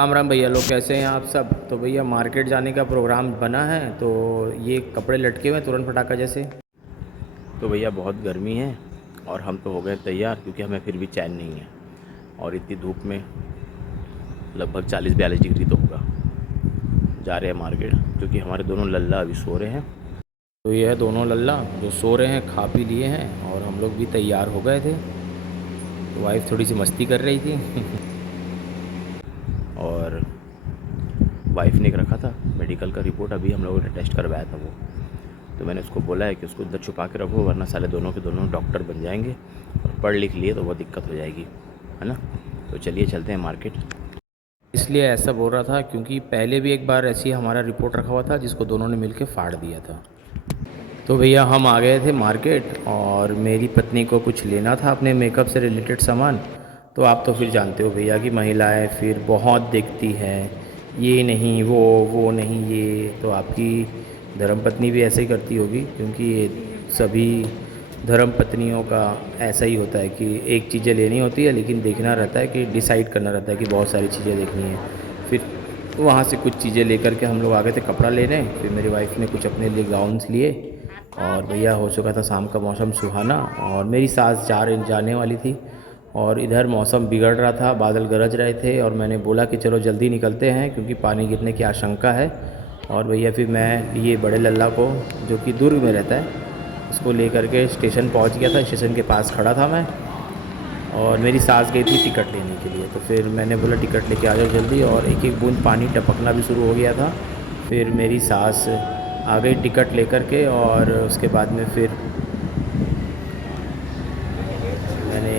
राम राम भैया, लोग कैसे हैं आप सब। तो भैया मार्केट जाने का प्रोग्राम बना है, तो ये कपड़े लटके हुए हैं तुरंत फटाका जैसे। तो भैया बहुत गर्मी है और हम तो हो गए तैयार, क्योंकि हमें फिर भी चैन नहीं है। और इतनी धूप में लगभग 40-42 डिग्री तो होगा। जा रहे हैं मार्केट, क्योंकि हमारे दोनों लल्ला अभी सो रहे हैं। तो ये है दोनों लल्ला जो सो रहे हैं, खा पी लिए हैं और हम लोग भी तैयार हो गए थे। तो वाइफ थोड़ी सी मस्ती कर रही थी। और वाइफ ने एक रखा था मेडिकल का रिपोर्ट, अभी हम लोगों ने टेस्ट करवाया था वो। तो मैंने उसको बोला है कि उसको इधर छुपा के रखो, वरना साले दोनों के दोनों डॉक्टर बन जाएंगे और पढ़ लिख लिए तो बहुत दिक्कत हो जाएगी, है ना। तो चलिए चलते हैं मार्केट। इसलिए ऐसा बोल रहा था क्योंकि पहले भी एक बार ऐसी हमारा रिपोर्ट रखा हुआ था जिसको दोनों ने मिलके फाड़ दिया था। तो भैया हम आ गए थे मार्केट और मेरी पत्नी को कुछ लेना था अपने मेकअप से रिलेटेड सामान। तो आप तो फिर जानते हो भैया कि महिलाएं फिर बहुत देखती हैं, ये नहीं वो नहीं ये। तो आपकी धर्मपत्नी भी ऐसे ही करती होगी, क्योंकि ये सभी धर्मपत्नियों का ऐसा ही होता है कि एक चीज़ें लेनी होती है, लेकिन देखना रहता है कि डिसाइड करना रहता है कि बहुत सारी चीज़ें देखनी है। फिर वहाँ से कुछ चीज़ें लेकर के हम लोग आ गए थे कपड़ा लेने। फिर मेरी वाइफ ने कुछ अपने लिए गाउन्स लिए और भैया हो चुका था शाम का मौसम सुहाना, और मेरी सास जाने वाली थी और इधर मौसम बिगड़ रहा था, बादल गरज रहे थे और मैंने बोला कि चलो जल्दी निकलते हैं क्योंकि पानी गिरने की आशंका है। और भैया फिर मैं ये बड़े लल्ला को, जो कि दुर्ग में रहता है, उसको लेकर के स्टेशन पहुंच गया था। स्टेशन के पास खड़ा था मैं, और मेरी सास गई थी टिकट लेने के लिए। तो फिर मैंने बोला टिकट लेके आ जाओ जल्दी, और एक एक बूंद पानी टपकना भी शुरू हो गया था। फिर मेरी सास आ गई टिकट लेकर के, और उसके बाद में फिर मैंने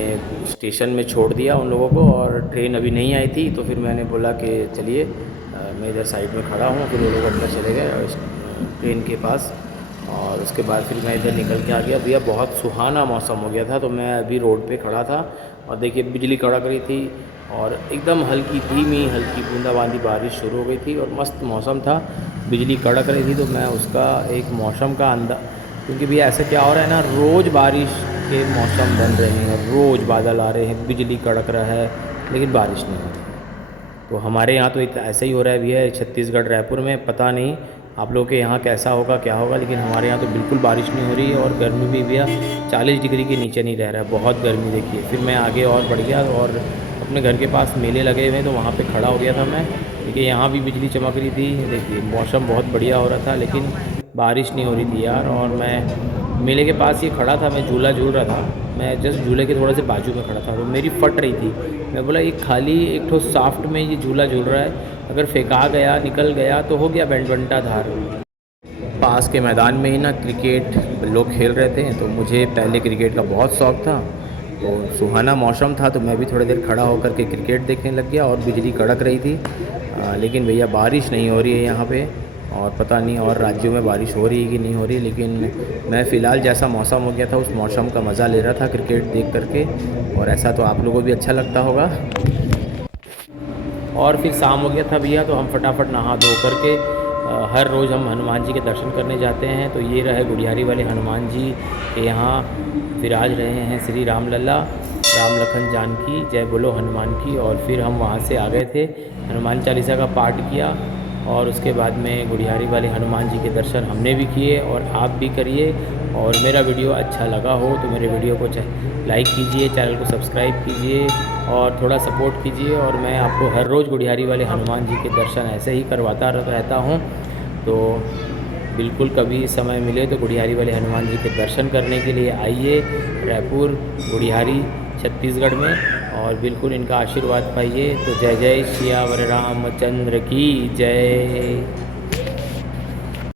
स्टेशन में छोड़ दिया उन लोगों को, और ट्रेन अभी नहीं आई थी। तो फिर मैंने बोला कि चलिए मैं इधर साइड में खड़ा हूँ। फिर वो लोग अपना चले गए ट्रेन के पास, और उसके बाद फिर मैं इधर निकल के आ गया। भैया बहुत सुहाना मौसम हो गया था, तो मैं अभी रोड पे खड़ा था और देखिए बिजली कड़क रही थी और एकदम हल्की धीमी हल्की बूंदाबांदी बारिश शुरू हो गई थी और मस्त मौसम था। बिजली कड़क रही थी, तो मैं उसका एक मौसम का क्योंकि भैया ऐसा क्या हो रहा है ना, रोज़ बारिश के मौसम बन रहे हैं, रोज़ बादल आ रहे हैं, बिजली कड़क रहा है, लेकिन बारिश नहीं हो रही। तो हमारे यहाँ तो ऐसा ही हो रहा है भैया, छत्तीसगढ़ रायपुर में। पता नहीं आप लोगों के यहाँ कैसा होगा क्या होगा, लेकिन हमारे यहाँ तो बिल्कुल बारिश नहीं हो रही है, और गर्मी भी भैया 40 डिग्री के नीचे नहीं रह रहा है, बहुत गर्मी देखिए। फिर मैं आगे और बढ़ गया और अपने घर के पास मेले लगे हुए हैं, तो वहाँ पे खड़ा हो गया था मैं। देखिए यहाँ भी बिजली चमक रही थी, देखिए मौसम बहुत बढ़िया हो रहा था, लेकिन बारिश नहीं हो रही थी यार। और मैं मेले के पास ही खड़ा था, मैं झूला झूल रहा था, मैं जस्ट झूले के थोड़ा से बाजू में खड़ा था, तो मेरी फट रही थी। मैं बोला ये खाली एक ठो साफ्ट में ये झूला झूल रहा है, अगर फेंका गया निकल गया तो हो गया बैंड धार। पास के मैदान में ही ना क्रिकेट लोग खेल रहे थे, तो मुझे पहले क्रिकेट का बहुत शौक़ था। तो सुहाना मौसम था, तो मैं भी थोड़ी देर खड़ा होकर के क्रिकेट देखने लग गया, और बिजली कड़क रही थी। लेकिन भैया बारिश नहीं हो रही है यहाँ पे, और पता नहीं और राज्यों में बारिश हो रही है कि नहीं हो रही है। लेकिन मैं फ़िलहाल जैसा मौसम हो गया था उस मौसम का मज़ा ले रहा था क्रिकेट देख करके, और ऐसा तो आप लोगों को भी अच्छा लगता होगा। और फिर शाम हो गया था भैया, तो हम फटाफट नहा धो करके हर रोज़ हम हनुमान जी के दर्शन करने जाते हैं। तो ये रहे गुड़ियारी वाले हनुमान जी के यहाँ विराज रहे हैं श्री राम लल्ला, राम लखन जानकी, जय बोलो हनुमान की। और फिर हम वहाँ से आ गए थे, हनुमान चालीसा का पाठ किया, और उसके बाद में गुड़ियारी वाले हनुमान जी के दर्शन हमने भी किए, और आप भी करिए। और मेरा वीडियो अच्छा लगा हो तो मेरे वीडियो को लाइक कीजिए, चैनल को सब्सक्राइब कीजिए और थोड़ा सपोर्ट कीजिए। और मैं आपको हर रोज़ गुड़ियारी वाले हनुमान जी के दर्शन ऐसे ही करवाता रहता हूँ। तो बिल्कुल कभी समय मिले तो गुड़ियारी वाले हनुमान जी के दर्शन करने के लिए आइए रायपुर गुड़ियारी छत्तीसगढ़ में, और बिल्कुल इनका आशीर्वाद पाइए। तो जय जय सियावर रामचंद्र की जय।